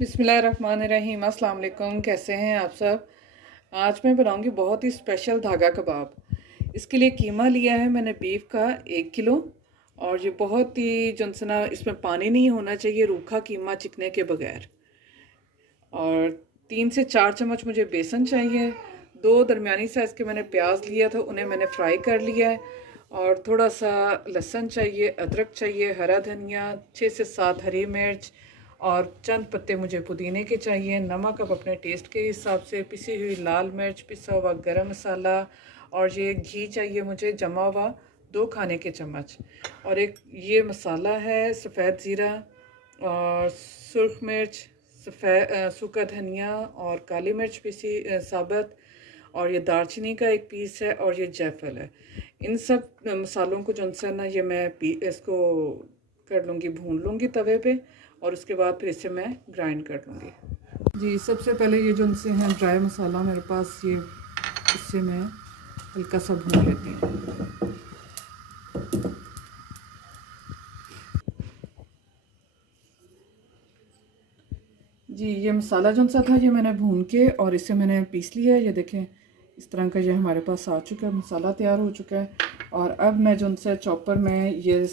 बिस्मिल्लाहिर्रहमानिर्रहीम। अस्सलाम वालेकुम। कैसे हैं आप सब। आज मैं बनाऊंगी बहुत ही स्पेशल धागा कबाब। इसके लिए कीमा लिया है मैंने बीफ का 1 किलो। और ये बहुत ही जनसना, इसमें पानी नहीं होना चाहिए, रूखा कीमा चिकने के बगैर। और 3 से 4 चम्मच मुझे बेसन चाहिए। 2 दरमियानी साइज़ के मैंने प्याज लिया था, उन्हें मैंने फ्राई कर लिया है। और थोड़ा सा लहसुन चाहिए, अदरक चाहिए, हरा धनिया, 6 से 7 हरी मिर्च और चंद पत्ते मुझे पुदीने के चाहिए। नमक अब अपने टेस्ट के हिसाब से, पिसी हुई लाल मिर्च, पिसा हुआ गरम मसाला। और ये घी चाहिए मुझे जमा हुआ 2 खाने के चम्मच। और एक ये मसाला है सफ़ेद ज़ीरा और सुर्ख मिर्च, सूखा धनिया और काली मिर्च पिसी साबुत। और ये दालचीनी का एक पीस है और ये जायफल है। इन सब मसालों को जो है ना, ये मैं इसको कर लूँगी, भून लूँगी तवे पे। और उसके बाद फिर इसे मैं ग्राइंड कर लूँगी। जी, सबसे पहले ये जो इनसे हैं ड्राई मसाला मेरे पास, ये इससे मैं हल्का सा भून लेती हूँ। जी, ये मसाला जो सा था ये मैंने भून के और इसे मैंने पीस लिया है। ये देखें, इस तरह का ये हमारे पास आ चुका है, मसाला तैयार हो चुका है। और अब मैं जो सा चॉपर में ये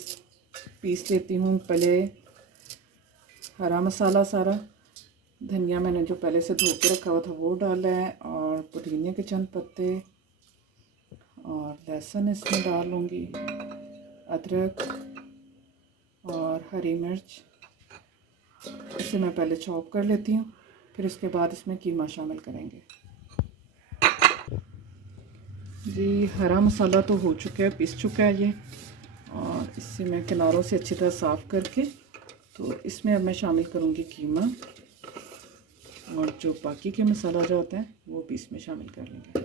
पीस लेती हूँ। पहले हरा मसाला सारा, धनिया मैंने जो पहले से धो के रखा हुआ था वो डाला है, और पुदीने के चंद पत्ते, और लहसुन इसमें डाल लूँगी, अदरक और हरी मिर्च। इसे मैं पहले चॉप कर लेती हूँ, फिर इसके बाद इसमें कीमा शामिल करेंगे। जी, हरा मसाला तो हो चुका है, पिस चुका है ये। और इससे मैं किनारों से अच्छी तरह साफ़ करके, तो इसमें अब मैं शामिल करूँगी कीमा। और जो बाकी के मसाला जो होते हैं वो भी इसमें शामिल कर लेंगे।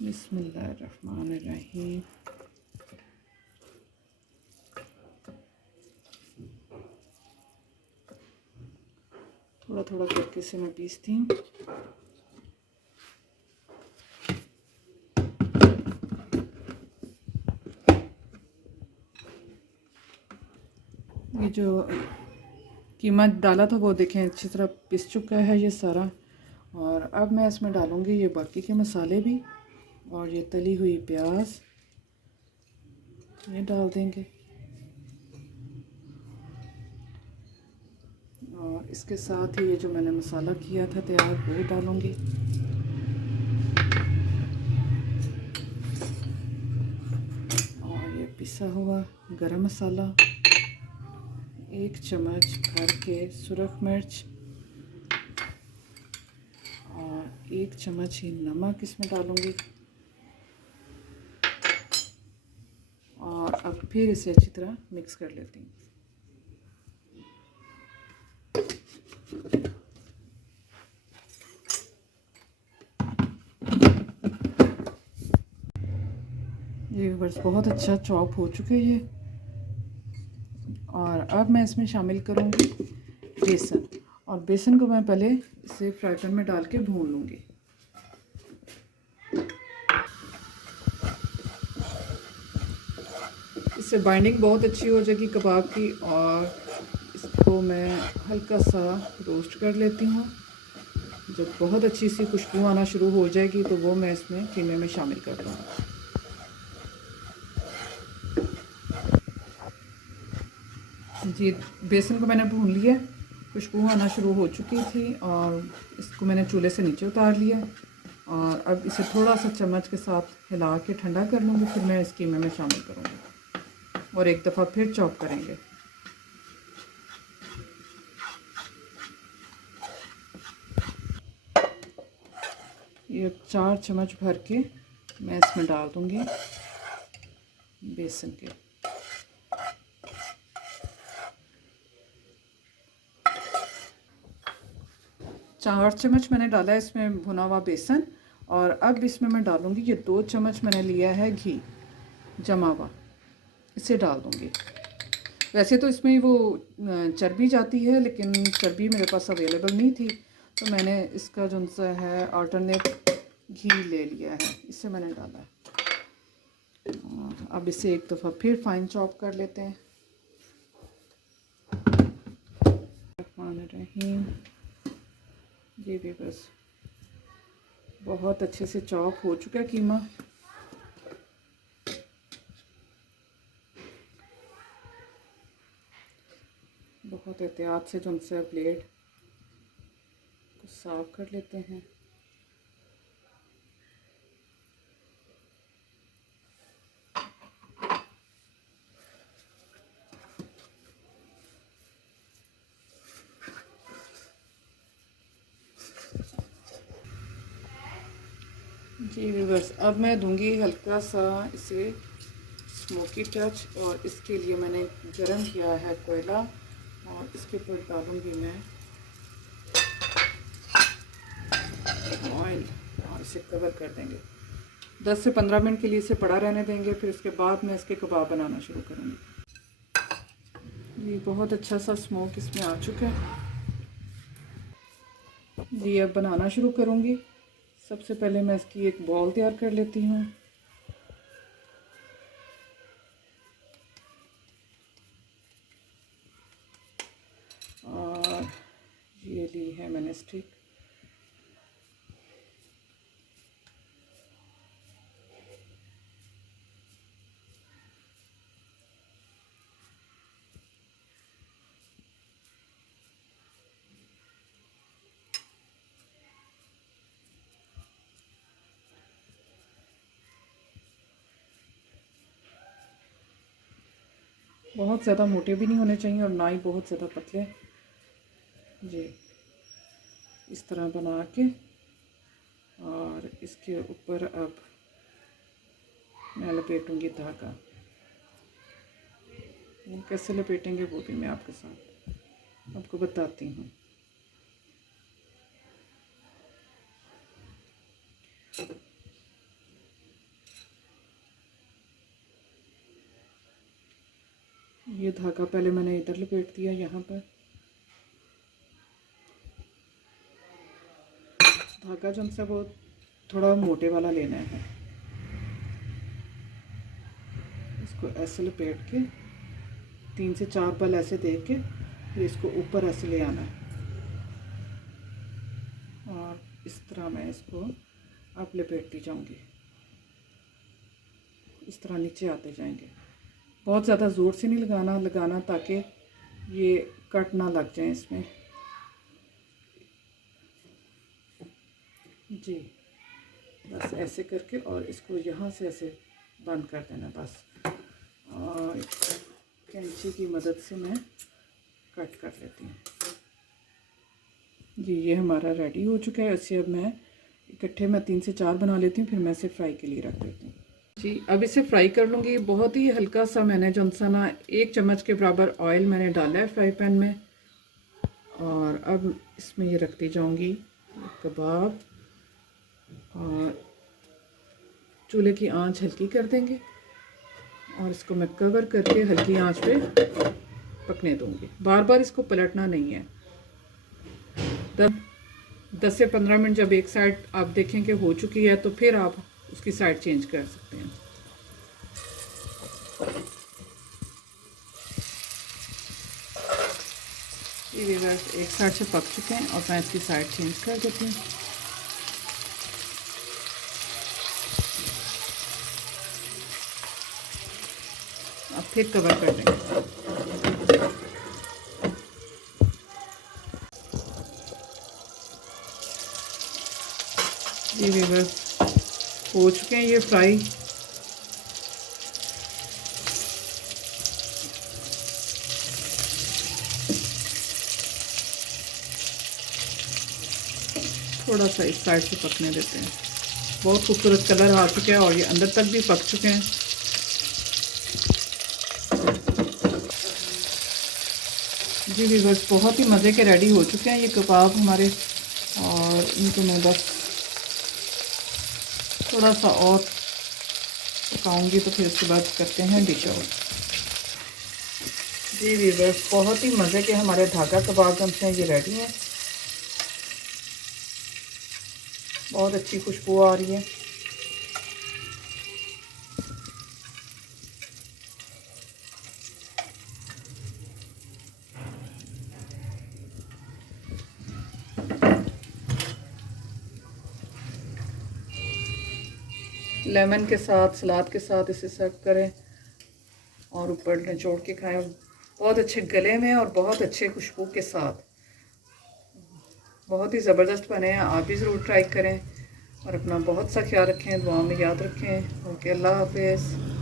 बिस्मिल्लाहिर्रहमानिर्रहीम। थोड़ा थोड़ा करके इसे मैं पीसती हूँ। ये जो कीमा डाला था वो देखें अच्छी तरह पिस चुका है ये सारा। और अब मैं इसमें डालूँगी ये बाकी के मसाले भी, और ये तली हुई प्याज ये डाल देंगे। और इसके साथ ही ये जो मैंने मसाला किया था तैयार वो डालूँगी। और ये पिसा हुआ गरम मसाला, 1 चम्मच भर के सुरख मिर्च, और 1 चम्मच ही नमक इसमें डालूँगी। और अब फिर इसे अच्छी तरह मिक्स कर लेती हूँ। ये बस बहुत अच्छा चॉप हो चुके हैं ये। और अब मैं इसमें शामिल करूँगी बेसन। और बेसन को मैं पहले इसे फ्राई पैन में डाल के भून लूँगी। इससे बाइंडिंग बहुत अच्छी हो जाएगी कबाब की। और इसको मैं हल्का सा रोस्ट कर लेती हूँ। जब बहुत अच्छी सी खुशबू आना शुरू हो जाएगी तो वो मैं इसमें कीमे में शामिल कर दूँगी। जी, बेसन को मैंने भून लिया, खुशबू आना शुरू हो चुकी थी, और इसको मैंने चूल्हे से नीचे उतार लिया। और अब इसे थोड़ा सा चम्मच के साथ हिला के ठंडा कर लूँगी, फिर मैं इस कीमे में शामिल करूँगी और एक दफ़ा फिर चॉप करेंगे। ये 4 चम्मच भर के मैं इसमें डाल दूँगी बेसन के। चार चम्मच मैंने डाला है इसमें भुना हुआ बेसन। और अब इसमें मैं डालूँगी ये 2 चम्मच मैंने लिया है घी जमा हुआ, इसे डाल दूँगी। वैसे तो इसमें वो चर्बी जाती है, लेकिन चर्बी मेरे पास अवेलेबल नहीं थी, तो मैंने इसका जो सा है अल्टरनेट घी ले लिया है, इससे मैंने डाला है। अब इसे एक दफ़ा फिर फाइन चॉप कर लेते हैं। बिस्मिल्लाहिर्रहमानिर्रहीम। जी भी बस बहुत अच्छे से चॉप हो चुका है कीमा। बहुत एहतियात से जो उनसे प्लेट को साफ कर लेते हैं। जी व्यूअर्स, अब मैं दूंगी हल्का सा इसे स्मोकी टच, और इसके लिए मैंने गरम किया है कोयला, और इसके ऊपर डालूंगी मैं ऑयल, और इसे कवर कर देंगे। 10 से 15 मिनट के लिए इसे पड़ा रहने देंगे, फिर इसके बाद मैं इसके कबाब बनाना शुरू करूँगी। जी बहुत अच्छा सा स्मोक इसमें आ चुका है। जी अब बनाना शुरू करूँगी। सबसे पहले मैं इसकी एक बॉल तैयार कर लेती हूँ। और ये ली है मैंने स्टिक। बहुत ज़्यादा मोटे भी नहीं होने चाहिए और ना ही बहुत ज़्यादा पतले। जी इस तरह बना के, और इसके ऊपर अब मैं लपेटूंगी धागा। वो कैसे लपेटेंगे वो भी मैं आपके साथ आपको बताती हूँ। ये धागा पहले मैंने इधर लपेट दिया, यहाँ पर धागा जो हमसे वो थोड़ा मोटे वाला लेना है। इसको ऐसे लपेट के 3 से 4 पल ऐसे दे के फिर इसको ऊपर ऐसे ले आना है, और इस तरह मैं इसको अब लपेटती जाऊंगी। इस तरह नीचे आते जाएंगे। बहुत ज़्यादा ज़ोर से नहीं लगाना ताकि ये कट ना लग जाए इसमें। जी बस ऐसे करके, और इसको यहाँ से ऐसे बंद कर देना बस, और कैंची की मदद से मैं कट कर लेती हूँ। जी ये हमारा रेडी हो चुका है। इसे अब मैं इकट्ठे मैं 3 से 4 बना लेती हूँ, फिर मैं इसे फ्राई के लिए रख देती हूँ। जी अब इसे फ्राई कर लूँगी। बहुत ही हल्का सा मैंने जो सा ना 1 चम्मच के बराबर ऑयल मैंने डाला है फ्राई पैन में, और अब इसमें ये रखती जाऊँगी कबाब, और चूल्हे की आंच हल्की कर देंगे, और इसको मैं कवर करके हल्की आंच पे पकने दूँगी। बार बार इसको पलटना नहीं है। 10 से 15 मिनट जब एक साइड आप देखें कि हो चुकी है, तो फिर आप उसकी साइड चेंज कर सकते हैं। ये व्यूअर्स एक साइड से पक चुके हैं, और मैं इसकी साइड चेंज कर देती हूँ। अब फिर कवर कर देंगे। ये व्यूअर्स हो चुके हैं ये फ्राई। थोड़ा सा इस साइड से पकने देते हैं। बहुत खूबसूरत कलर आ चुके हैं, और ये अंदर तक भी पक चुके हैं। जी व्यूअर्स बहुत ही मज़े के रेडी हो चुके हैं ये कबाब हमारे, और इनको मैं बस थोड़ा सा और पकाऊंगी, तो फिर उसके बाद करते हैं डिश आउट। जी व्यूअर्स बहुत ही मज़े के हमारे धागा कबाब बनते हैं, ये रेडी हैं। बहुत अच्छी खुशबू आ रही है। लेमन के साथ, सलाद के साथ इसे सर्व करें और ऊपर निचोड़ के खाएं। बहुत अच्छे गले में और बहुत अच्छे खुशबू के साथ, बहुत ही ज़बरदस्त बने हैं। आप भी ज़रूर ट्राई करें और अपना बहुत सा ख्याल रखें, दुआ में याद रखें। ओके, अल्लाह हाफिज़।